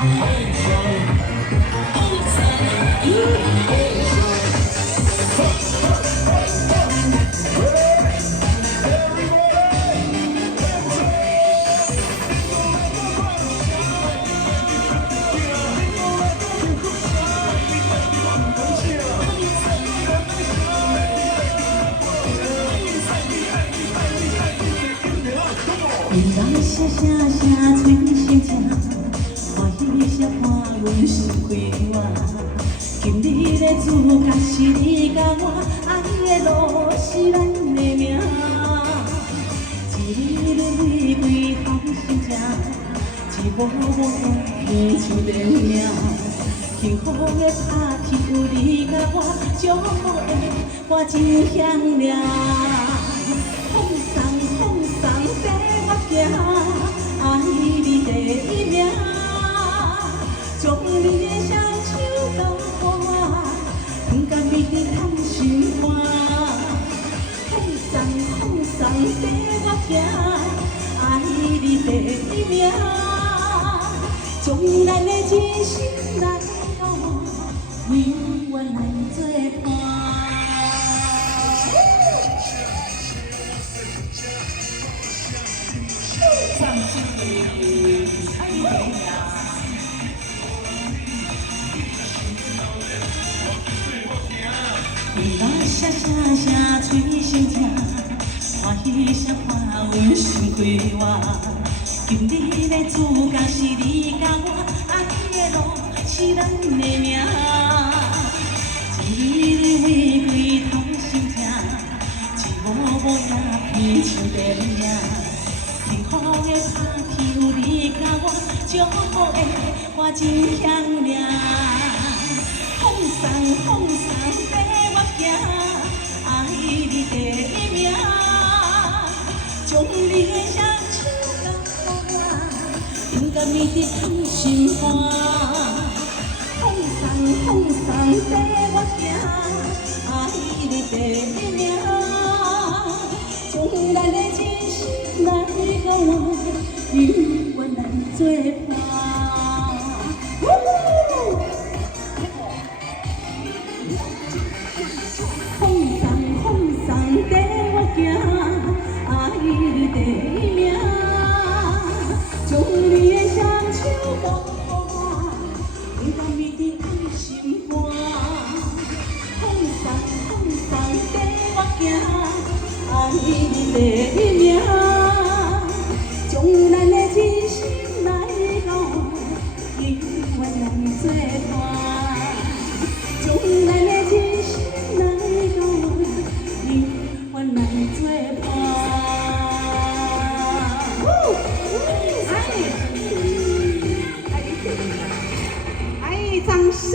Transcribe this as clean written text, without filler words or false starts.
人声声声催心情，欢喜声伴阮心开花。今日的主角是你甲我，爱的路是咱的命。一日日归芳心情，一幕幕片像电影。幸福的拍戏有你甲我，祝福的歌真响亮。放送放送跟我行，爱你第一名。将你的双手交予我，不甘你的贪心肝。放送跟我行，爱你第一名。将咱的真心来交，永远来作伴。上心的爱你呀，人声声声催心情，欢喜声伴阮心开花。今日的主角是你甲我，爱的路是咱的命。一日玫瑰通心情，一幕幕也片像电影。幸福的拍戏有你甲我，祝福的歌真响亮。放送跟我行，爱你第一名。将你的双手交予我，不甘你的贪心肝。放送跟我行，爱你第一名。将咱的真心来交我，永远来作伴。放送跟我行，爱你第一名。将你的双手交予我，不甘你的贪心肝。放送跟我行，爱你第一名。将咱的真心来交，永远来作伴。